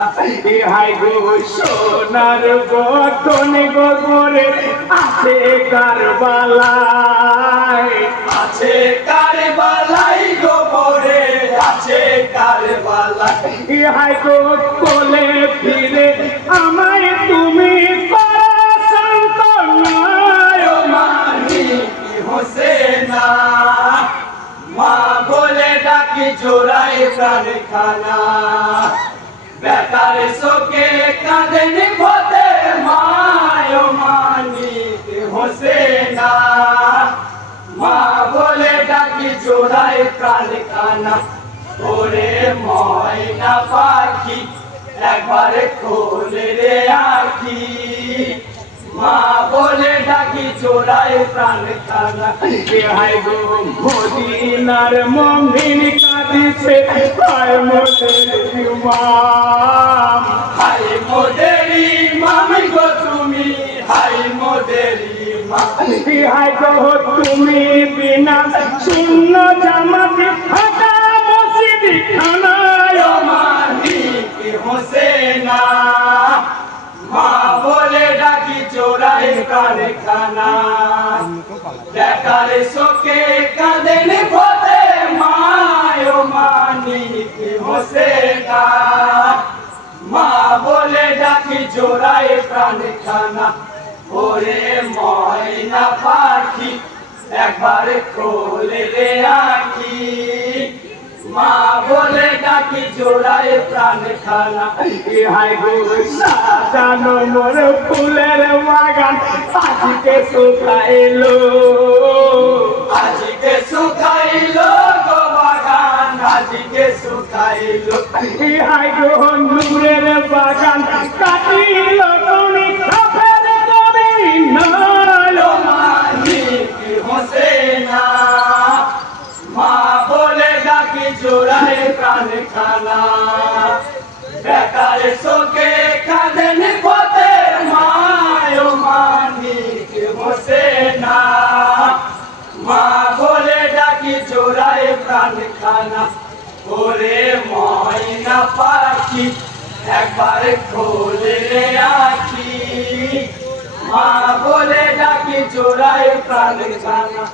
High গো সোনার গঠন গোরে আছে কারবালায়, আছে কারবালাই গোবরে, আছে কারবালাই। হাই গো কোলে ফিরে আমায় তুমি মানি হোসেনা মা বলে ডাকি জোড়াই প্রাণ খানা, বেকার শোকে কাঁদেন ভোতে মায় মানি হোসেনা মা বলে ডাকি জোড়াই প্রাণ খানা। ওরে ময়না পাখি একবার খোলে রে আখি, মা বলে ডাকি জোড়াই প্রাণ খানা। হাই গো মদিনার মমিন কাঁদিছে হায় মোদের ইমাম, হাই মোদের ইমাম গো তুমি, হাই মোদের ইমাম। হাই গো তুমি বিনা শূন্য জামাত ফাটা মসজিদ খানায় মানি হোসেনা মা বলে ডাকি জোড়াই প্রাণ খানা, বেকার শোকে কাঁদেন ভোতে মায় মানি হোসেনা মা বলে ডাকি জোড়াই প্রাণ খানা। ওরে ময়না পাখি একবার খোলে রে আখি, মা বলে ডাকি জোড়াই প্রাণ খানা। হাই গো সাজানো মোর ফুলের বাগান আজকে শুকাইলো, আজকে শুকাইলো গো বাগান, আজকে শুকাইলো। হাই গো নূরের বাগান কাটিল কোনি খাপের কবি নালো মানি হোসেনা মা বলে ডাকি জোড়াই প্রাণ খানা, বেকার শোকে কাঁদেন পথে মায় মানি হোসেনা মা বলে ডাকি জোড়াই প্রাণ খানা। ওরে ময়না পাখি একবার খোলে রে আখি, মা বলে ডাকি জোড়াই প্রাণ খানা।